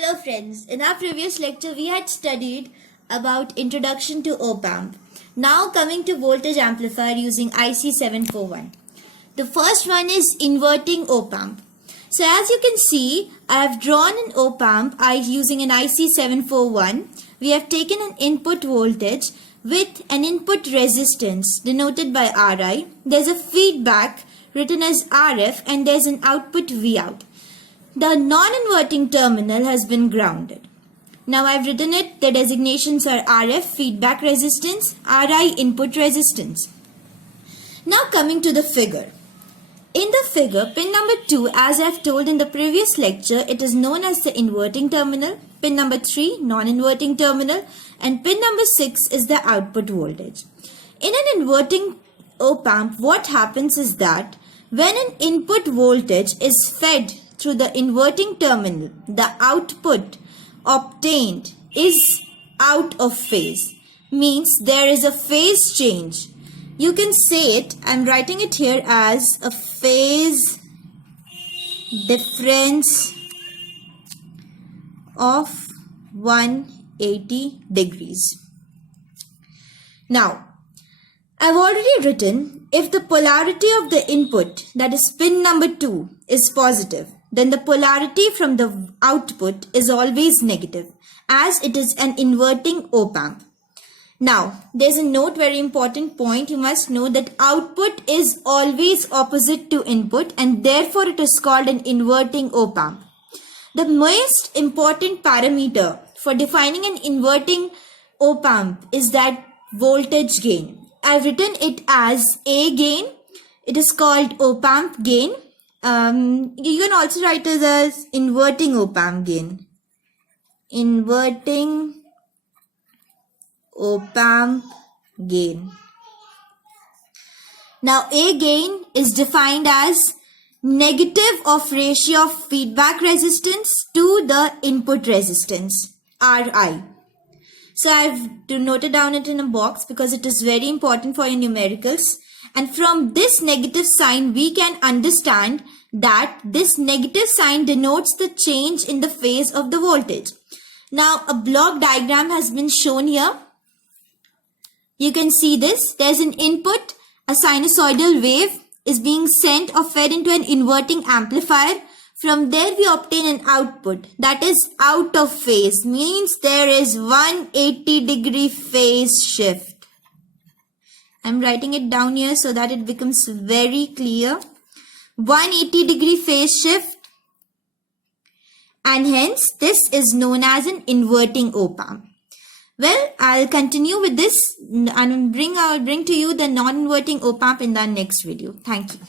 Hello friends, in our previous lecture we had studied about Introduction to Op-Amp. Now coming to voltage amplifier using IC 741. The first one is Inverting Op-Amp. So as you can see, I have drawn an Op-Amp using an IC 741. We have taken an input voltage with an input resistance denoted by Ri. There's a feedback written as RF and there's an output Vout. The non-inverting terminal has been grounded. Now I've written it, the designations are RF feedback resistance, Ri input resistance. Now coming to the figure. In the figure, pin number 2, as I've told in the previous lecture, it is known as the inverting terminal, pin number 3 non-inverting terminal, and pin number 6 is the output voltage. In an inverting op-amp, what happens is that when an input voltage is fed through the inverting terminal, the output obtained is out of phase. Means there is a phase change. You can say it, I'm writing it here as a phase difference of 180 degrees. Now, I've already written if the polarity of the input, that is pin number 2, is positive, then the polarity from the output is always negative, as it is an inverting op-amp. Now, there's a note, very important point. You must know that output is always opposite to input and therefore it is called an inverting op-amp. The most important parameter for defining an inverting op-amp is that voltage gain. I've written it as A gain. It is called op-amp gain. You can also write it as inverting op-amp gain. Inverting op-amp gain. Now A gain is defined as negative of ratio of feedback resistance to the input resistance, Ri. So I've noted down it in a box because it is very important for your numericals. And from this negative sign, we can understand that this negative sign denotes the change in the phase of the voltage. Now, a block diagram has been shown here. You can see this. There's an input, a sinusoidal wave is being sent or fed into an inverting amplifier. From there, we obtain an output that is out of phase, means there is 180 degree phase shift. I'm writing it down here so that it becomes very clear. 180 degree phase shift, and hence this is known as an inverting op-amp. Well, I'll continue with this and bring to you the non-inverting op-amp in the next video. Thank you.